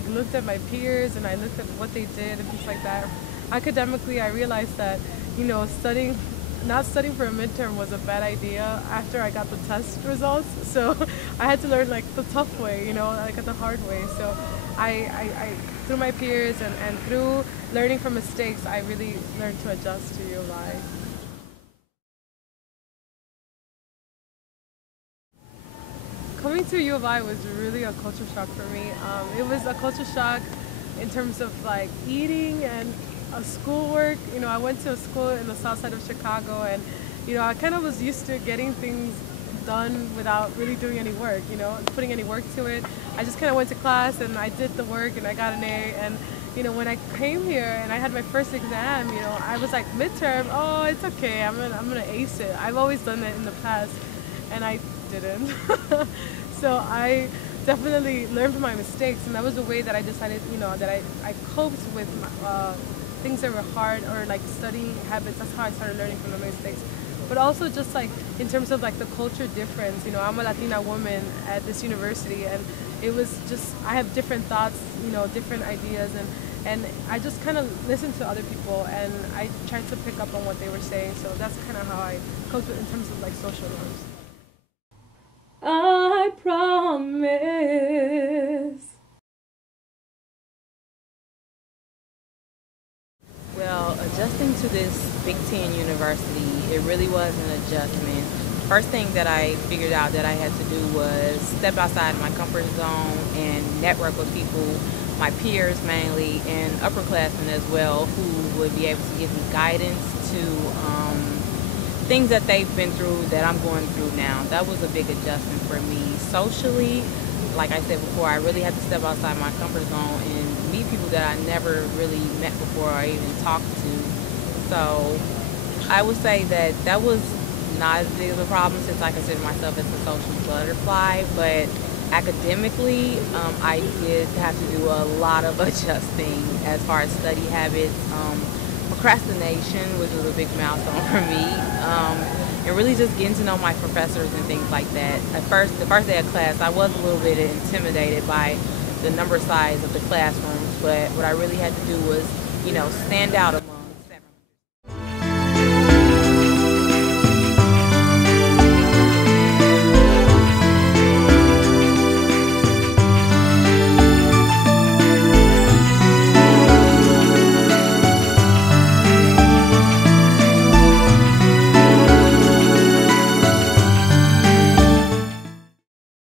like looked at my peers and I looked at what they did and things like that, academically I realized that, not studying for a midterm was a bad idea after I got the test results. So I had to learn like the tough way, like the hard way. So I through my peers and through learning from mistakes, I really learned to adjust to U of I. Coming to U of I was really a culture shock for me. It was a culture shock in terms of like eating and schoolwork. I went to a school in the south side of Chicago, and I kind of was used to getting things done without really doing any work, putting any work to it. I just kind of went to class and I did the work and I got an A. And when I came here and I had my first exam, I was like, midterm, oh, it's okay, I'm gonna ace it. I've always done it in the past, and I didn't. So I definitely learned from my mistakes, and that was the way that I decided, that I coped with things that were hard, or like studying habits. That's how I started learning from the mistakes. But also just like in terms of like the culture difference, I'm a Latina woman at this university, and it was just, I have different thoughts, different ideas, and I just kind of listened to other people and I tried to pick up on what they were saying. So that's kind of how I coped in terms of like social norms. I promise. Well, adjusting to this Big Ten university, it really was an adjustment. First thing that I figured out that I had to do was step outside my comfort zone and network with people, my peers mainly, and upperclassmen as well, who would be able to give me guidance to things that they've been through that I'm going through now. That was a big adjustment for me. Socially, like I said before, I really had to step outside my comfort zone and meet people that I never really met before or even talked to. So I would say that that was not as big of a problem, since I consider myself as a social butterfly. But academically, I did have to do a lot of adjusting as far as study habits. Procrastination, which was a big milestone for me, and really just getting to know my professors and things like that. At first, the first day of class, I was a little bit intimidated by the number size of the classrooms, but what I really had to do was, stand out